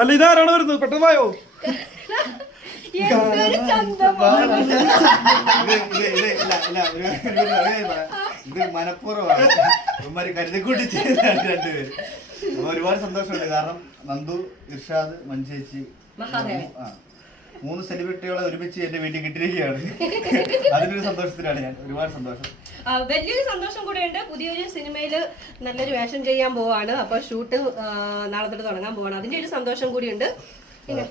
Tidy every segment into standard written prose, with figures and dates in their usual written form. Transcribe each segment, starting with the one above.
അല്ല ഇതാരാണ് വരുന്നത് പെട്ടെന്നായോ ഇത് മനഃപൂർവ്വമാണ് കരുതിക്കൂട്ടി ചെയ്താണ് രണ്ടുപേര്. ഒരുപാട് സന്തോഷമുണ്ട്. കാരണം നന്ദു, ഇർഷാദ്, മഞ്ചേച്ചി 3 സെലിബ്രിറ്റികളെ ഒരുമിച്ച് എന്റെ വീട്ടിൽ കിട്ടിയിരിക്കുകയാണ്. അതിനൊരു സന്തോഷത്തിലാണ് ഞാൻ. ഒരുപാട് സന്തോഷം. വലിയൊരു സന്തോഷം കൂടെയുണ്ട്. പുതിയൊരു സിനിമയില് നല്ലൊരു വേഷം ചെയ്യാൻ പോവാണ്. അപ്പൊ ഷൂട്ട് നാളെ തൊട്ട് തുടങ്ങാൻ പോവാണ്. അതിന്റെ ഒരു സന്തോഷം കൂടിയുണ്ട്. അതെ,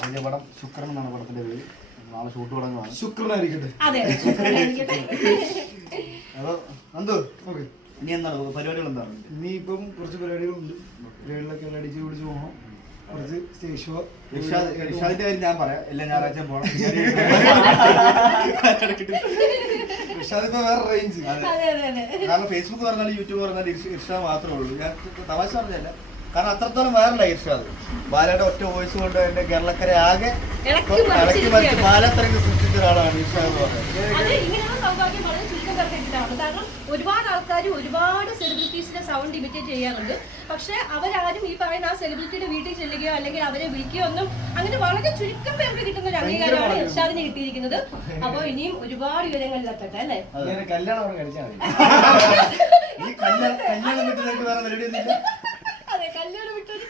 പുതിയ പടം ശുക്രൻ എന്നാണ് പടത്തിന്റെ പേര്. നാളെ ഷൂട്ട് തുടങ്ങുവാണ്. ശുക്രനായിരിക്കട്ടെ. അതെ. അപ്പൊ നന്ദു, ഇനി എന്താണ് പരിപാടികൾ? എന്താണ് ഇനിയിപ്പം കുറച്ച് പരിപാടികളുണ്ട്. പരിപാടികളൊക്കെ അടിച്ചു പിടിച്ച് പോകണം. കുറച്ച് സ്റ്റേജ് ഷോ. ഇർഷാദിന്റെ കാര്യം ഞാൻ പറയാം. എല്ലാ ഞായറാഴ്ചയും പോകണം. ഇർഷാദിപ്പോ വേറെ റേഞ്ച്. കാരണം ഫേസ്ബുക്ക് പറഞ്ഞാലും യൂട്യൂബ് പറഞ്ഞാലും ഇർഷാദ് മാത്രമേ ഉള്ളൂ. ഞാൻ തമാശ പറഞ്ഞല്ല. കാരണം അത്രത്തോളം വേറല്ല ഇർഷാദ്. ബാലയുടെ ഒറ്റ വോയിസ് കൊണ്ട് എന്റെ കേരളക്കരെ ആകെ ഇളക്കി മറിച്ച് ബാലത്തരക്ക് സൃഷ്ടിച്ച ഒരാളാണ് ഇർഷാദ് എന്ന് പറയുന്നത്. കാരണം ഒരുപാട് ആൾക്കാർ ഒരുപാട് സെലിബ്രിറ്റീസിന്റെ സൗണ്ട് ഇമിറ്റേറ്റ് ചെയ്യാറുണ്ട്. പക്ഷെ അവരാരും ഈ പറയുന്ന ആ സെലിബ്രിറ്റിയുടെ വീട്ടിൽ ചെല്ലുകയോ അല്ലെങ്കിൽ അവരെ വിളിക്കുകയോ ഒന്നും അങ്ങനെ വളരെ ചുരുക്കം പേർക്ക് കിട്ടുന്ന ഒരു അംഗീകാരമാണ് ഇർഷാദിന് കിട്ടിയിരിക്കുന്നത്. അപ്പൊ ഇനിയും ഒരുപാട് വിവരങ്ങളിലെത്തട്ടെ അല്ലേ? കല്യാണം കഴിച്ചാൽ ഈ കല്യാണം വിട്ട് വേറെ പരിപാടി ഒന്നുമില്ല. അതെ, കല്യാണം വിട്ടൊരു